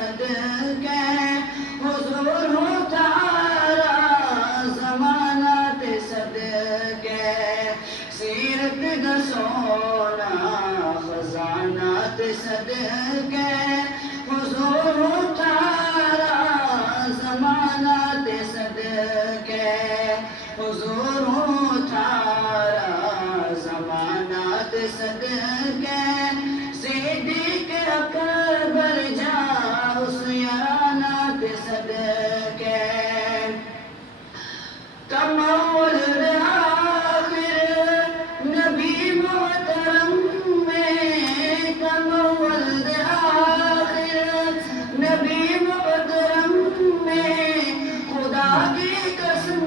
صدقے حضور تارا زمانات صدقے سیرت دا سونا خزانات صدقے حضور تارا زمانات صدقے حضور تارا زمانات صدقے صدیق اکبر جا اس یارانات صدقے کمول آخر نبی محترم میں کمول آخر نبی محترم میں خدا کی قسم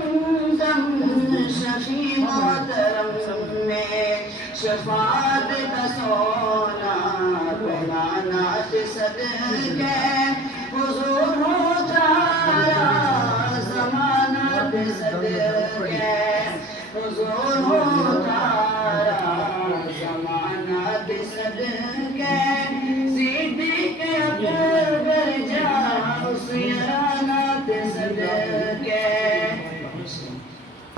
تم شفیع محترم میں شفاعت کا سونا بیانات صدقے حضور تارا زمانات صدقے حضور